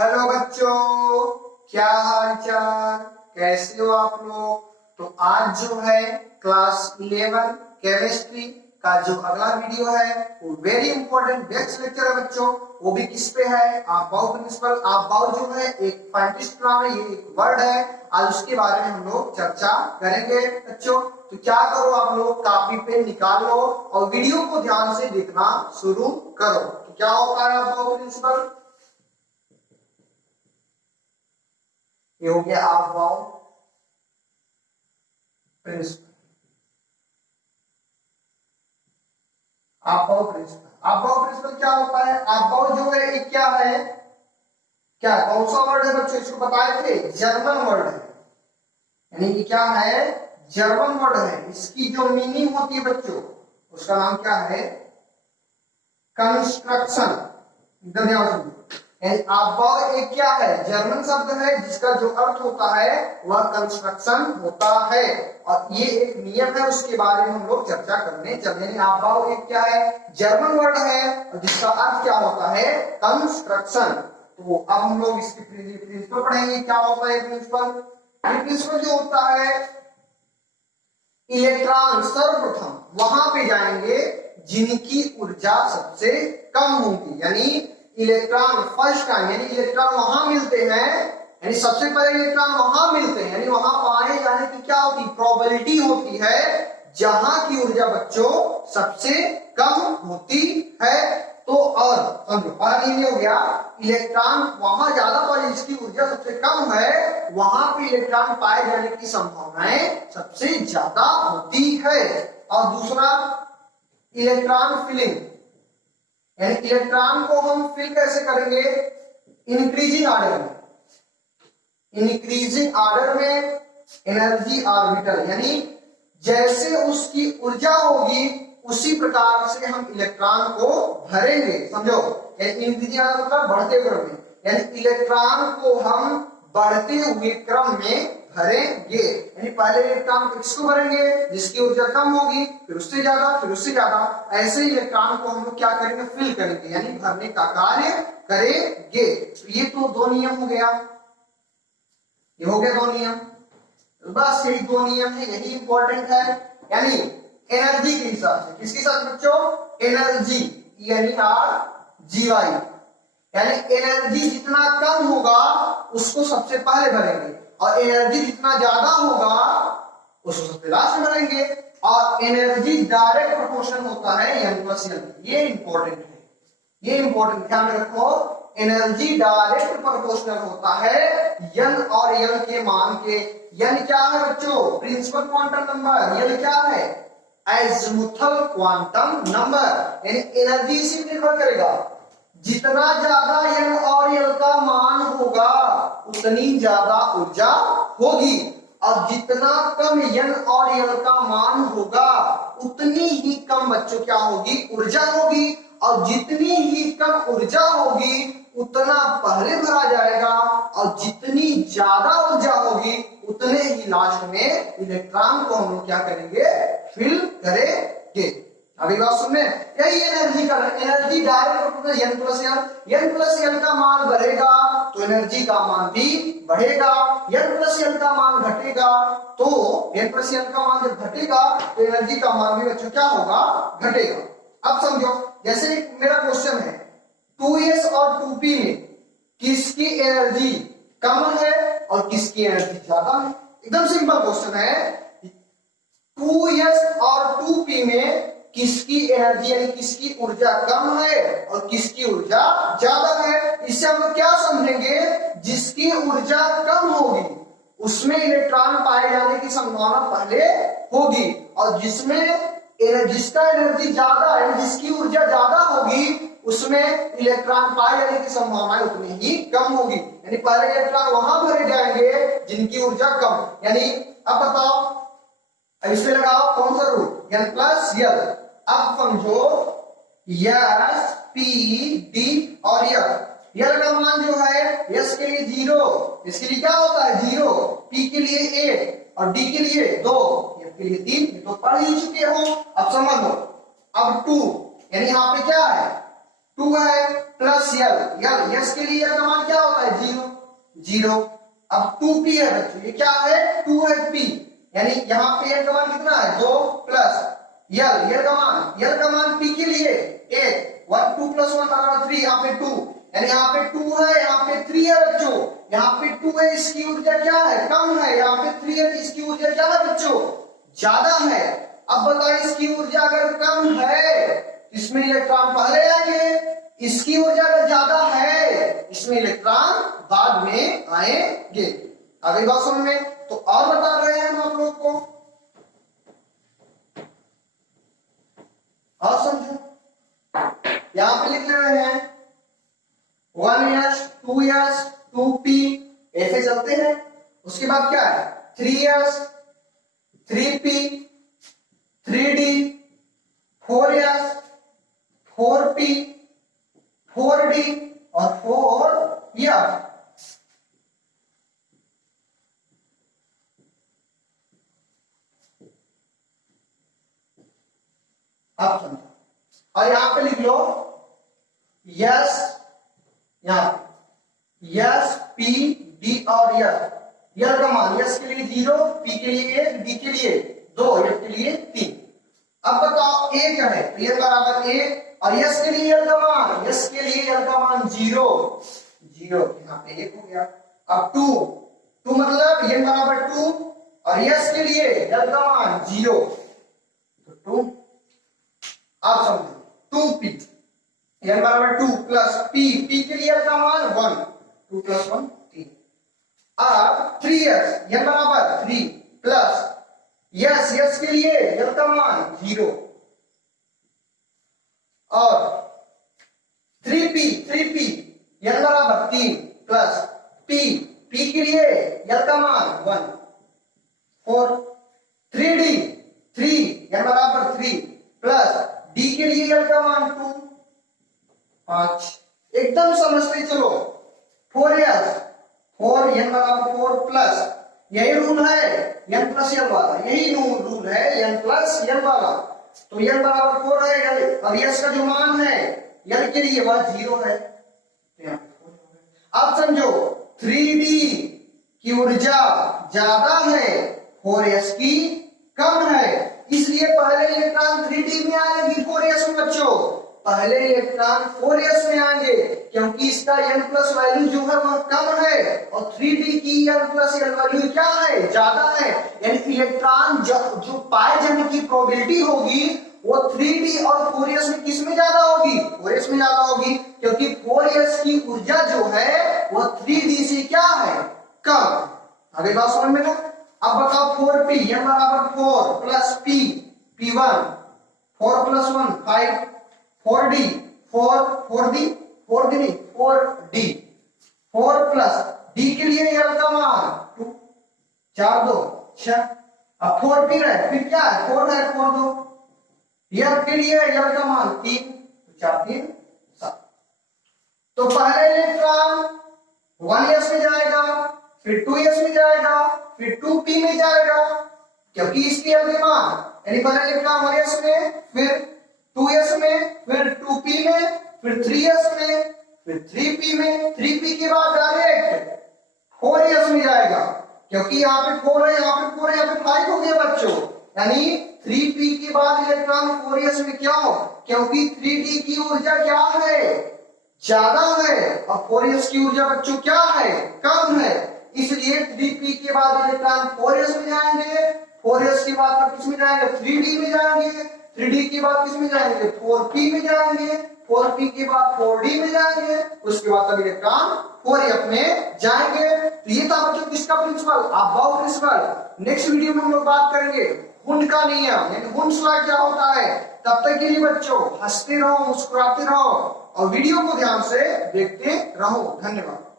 Hello बच्चों, क्या हाल चाल, कैसे हो आप लोग। तो आज जो है क्लास 11 केमिस्ट्री का जो अगला वीडियो है वो वेरी इंपॉर्टेंट बेस्ट लेक्चर है बच्चों। वो भी किस पे है, अबाउट प्रिंसिपल। अबाउट जो है एक साइंटिस्ट नाम है, ये एक वर्ड है। आज उसके बारे में हम लोग चर्चा करेंगे बच्चों। तो क्या करो, आप लोग कॉपी पेन निकाल लो और वीडियो को ध्यान से देखना शुरू करो। तो क्या होता है अबाउट प्रिंसिपल, ये हो गया about principal. About principal, about principal क्या होता है। अबाउट जो है ये क्या है, क्या कौन सा वर्ड है बच्चों, इसको बताए थे, जर्मन वर्ड है। यानी कि क्या है, जर्मन वर्ड है। इसकी जो मीनिंग होती है बच्चों, उसका नाम क्या है, कंस्ट्रक्शन। एकदम ध्यान सुनिए। अबाउट एक क्या है, जर्मन शब्द है जिसका जो अर्थ होता है वह कंस्ट्रक्शन होता है। और ये एक नियम है, उसके बारे में हम लोग चर्चा करने चले। अबाउट एक क्या है, जर्मन वर्ड है और जिसका अर्थ क्या होता है, कंस्ट्रक्शन। तो अब हम लोग इसके प्रिंसिपल पढ़ेंगे। क्या होता है प्रिंसिपल, प्रिंसिपल जो होता है, इलेक्ट्रॉन सर्वप्रथम वहां पे जाएंगे जिनकी ऊर्जा सबसे कम होगी। यानी इलेक्ट्रॉन फर्स्ट टाइम, यानी इलेक्ट्रॉन वहां मिलते हैं, यानी सबसे पहले इलेक्ट्रॉन वहां मिलते हैं, यानी वहां पाए जाने की क्या होती, प्रोबेबिलिटी होती है जहां की ऊर्जा बच्चों सबसे कम होती है। तो और समझो, और ये हो गया, इलेक्ट्रॉन वहां ज्यादा पाए जिसकी ऊर्जा सबसे कम है, वहां पे इलेक्ट्रॉन पाए जाने की संभावनाएं सबसे ज्यादा होती है। और दूसरा इलेक्ट्रॉन फिलिंग, यानी इलेक्ट्रॉन को हम फिल कैसे करेंगे, इंक्रीजिंग आर्डर में। इंक्रीजिंग आर्डर में एनर्जी ऑर्बिटल, यानी जैसे उसकी ऊर्जा होगी उसी प्रकार से हम इलेक्ट्रॉन को भरेंगे। समझो, इंक्रीजिंग आर्डर मतलब बढ़ते क्रम में, यानी इलेक्ट्रॉन को हम बढ़ते हुए क्रम में भरेंगे। यानी पहले इलेक्ट्रॉन को भरेंगे जिसकी ऊर्जा कम होगी, फिर उससे ज्यादा, फिर उससे ज्यादा, ऐसे इलेक्ट्रॉन को हम लोग क्या करेंगे, फिल करेंगे, यानी भरने का कार्य करेंगे। तो ये तो दो नियम हो गया, ये हो गया दो नियम। बस यही दो नियम है, यही इंपॉर्टेंट है। यानी एनर्जी के हिसाब से, किसके साथ बच्चों, एनर्जी, यानी RGY, यानी एनर्जी जितना कम होगा उसको सबसे पहले भरेंगे, और एनर्जी जितना ज्यादा होगा उसको सबसे लास्ट में भरेंगे। और एनर्जी डायरेक्ट प्रोपोर्शन होता है N+N। ये इंपॉर्टेंट है, ये इंपॉर्टेंट ध्यान में रखो। एनर्जी डायरेक्ट प्रोपोर्शनल होता है N और L के मान के। N क्या है बच्चों, प्रिंसिपल क्वांटम नंबर। L क्या है, एज़िमुथल क्वांटम नंबर। यानी एनर्जी इसी पर निर्भर करेगा, जितना ज्यादा N और L का मान होगा उतनी ज्यादा ऊर्जा होगी, और जितना कम N और L का मान होगा उतनी ही कम बच्चों क्या होगी, ऊर्जा होगी। और जितनी ही कम ऊर्जा होगी उतना पहले भरा जाएगा, और जितनी ज्यादा ऊर्जा होगी उतने ही लास्ट में इलेक्ट्रॉन को हम लोग क्या करेंगे, फिल करेंगे। अभी बात सुनने, यही एनर्जी का, एनर्जी डायरेक्ट N+L का मान बढ़ेगा तो एनर्जी का मान भी बढ़ेगा, N+L का मान घटेगा तो N+L का मान जब घटेगा तो एनर्जी का मान भी बच्चों क्या होगा, घटेगा। अब समझो, जैसे मेरा क्वेश्चन है 2s और 2p में किसकी एनर्जी कम है और किसकी एनर्जी ज्यादा है। एकदम सिंपल क्वेश्चन है, 2s और 2p में किसकी एनर्जी यानी किसकी ऊर्जा कम है और किसकी ऊर्जा ज्यादा है। इससे हम लोग क्या समझेंगे, जिसकी ऊर्जा कम होगी उसमें इलेक्ट्रॉन पाए जाने की संभावना पहले होगी, और जिसका एनर्जी ज्यादा है, जिसकी ऊर्जा ज्यादा होगी उसमें इलेक्ट्रॉन पाए जाने की संभावना उतनी ही कम होगी। यानी पहले इलेक्ट्रॉन वहां भरे जाएंगे जिनकी ऊर्जा कम। यानी अब बताओ, इसमें लगाओ कौन सा रूल, N+L। अब समझो S, P, D और L का मान जो है, S के लिए 0, इसके लिए क्या होता है 0, P के लिए 1 और D के लिए 2, F के लिए 3। ये तो पढ़ ही चुके हो, अब समझ लो। अब 2, यानी यहाँ पे क्या है 2 है प्लस यल यस के लिए का मान क्या होता है 0 0। अब 2p है बच्चों, ये क्या है 2 है p, यानी यहाँ पे यल का मान कितना है 2 प्लस यल का मान p के लिए 1 1 2 प्लस 1 बराबर 3, यहाँ पे 2, यानी यहाँ पे 2 है यहाँ पे 3 है बच्चों, यहाँ पे 2 है इसकी ऊर्जा क्या है कम है, यहाँ पे 3 है इसकी ऊर्जा क्या है बच्चों ज्यादा है। अब बताइए इसकी ऊर्जा अगर कम है इसमें इलेक्ट्रॉन पहले आएंगे, इसकी ऊर्जा अगर ज्यादा है इसमें इलेक्ट्रॉन बाद में आएंगे। अगली बात समझ में, तो और बता रहे हैं हम आप लोग को, और समझो यहां पे लिख ले रहे हैं 1s 2s 2p ऐसे चलते हैं। उसके बाद क्या है 3s 3p 3d 4s 4p 4d और 4f। अब समझो, और यहां पे लिख लो यस, यहां यस पी डी और यस, यल का मान यस के लिए 0, पी के लिए 1, डी के लिए 2, एफ के लिए 3। अब बताओ ए क्या है, तो ये बराबर ए, और यस के लिए यल का मान 0 0, यहाँ पे 1 हो गया। अब 2 मतलब ये बराबर 2 और यस के लिए यल का मान 0 तो 2। आप समझो 2p n बराबर 2 प्लस p के लिए का मान 1 2 प्लस 1 3। अब 3s n बराबर 3 प्लस यस के लिए n का मान 0 और 3p n बराबर 3 प्लस p के लिए n का मान 1 4 3d 3 n बराबर 3 प्लस डी के लिए यल का मान 2 5। एकदम समझते चलो 4s 4 n बराबर 4 प्लस यही रूल है n प्लस यल वाला, यही रूल है n प्लस यल वाला, तो n बराबर 4 है यल, और यस का जो मान है यल के लिए वह 0 है, तो यहाँ पे 4 अब समझो 3d की ऊर्जा ज्यादा है 4s की कम है, इसलिए पहले इलेक्ट्रॉन 3d में आएंगे 4s में बच्चों, पहले इलेक्ट्रॉन 4s में आएंगे क्योंकि इसका n प्लस वैल्यू जो है वह कम है और 3d की n प्लस n वैल्यू क्या है ज्यादा है, यानी इलेक्ट्रॉन जो पाए जाने की प्रोबेबिलिटी होगी वो 3d और 4s में किस में ज्यादा होगी 4s में ज्यादा होगी, क्योंकि 4s की ऊर्जा जो है वह 3d से क्या है कम। अगली बात समझ में ना। अब बताओ 4p n बराबर 4 plus p1 4 plus 1 5 4d 4d नहीं 4d 4 प्लस d के लिए यल का मान 2 4 2 6। अब 4p है फिर क्या है 4 है 4 2 f के लिए यल का मान 3 तो 4 3 7। तो पहले इलेक्ट्रॉन 1s में जाएगा फिर 2s में जाएगा फिर 2p में जाएगा, क्योंकि इसकी मान यानी पहले इलेक्ट्रॉन 1s में फिर 2s में फिर 2p में फिर 3s में फिर 3p में 3p के बाद डायरेक्ट 4s में जाएगा, क्योंकि यहाँ पे 4 है यहाँ पे 4 है यहाँ पे 5 हो गया बच्चों, यानी 3p के बाद इलेक्ट्रॉन 4s में क्यों, क्योंकि 3d की ऊर्जा क्या है ज्यादा है और 4s की ऊर्जा बच्चों क्या है कम है, इसलिए 3p के बाद इलेक्ट्रॉन 4s में जाएंगे, 4s के बाद किस में जाएंगे 3d में जाएंगे, 3d के बाद किस में जाएंगे 4p में जाएंगे, 4p के बाद 4d में जाएंगे, उसके बाद तब इलेक्ट्रॉन 4f में जाएंगे। तो ये था बच्चों किसका principal about principal. Next video में हम लोग बात करेंगे हुंड का नियम यानी हुंड्स लॉ क्या होता है। तब तक के लिए बच्चों हंसते रहो मुस्कुराते रहो और वीडियो को ध्यान से देखते रहो। धन्यवाद।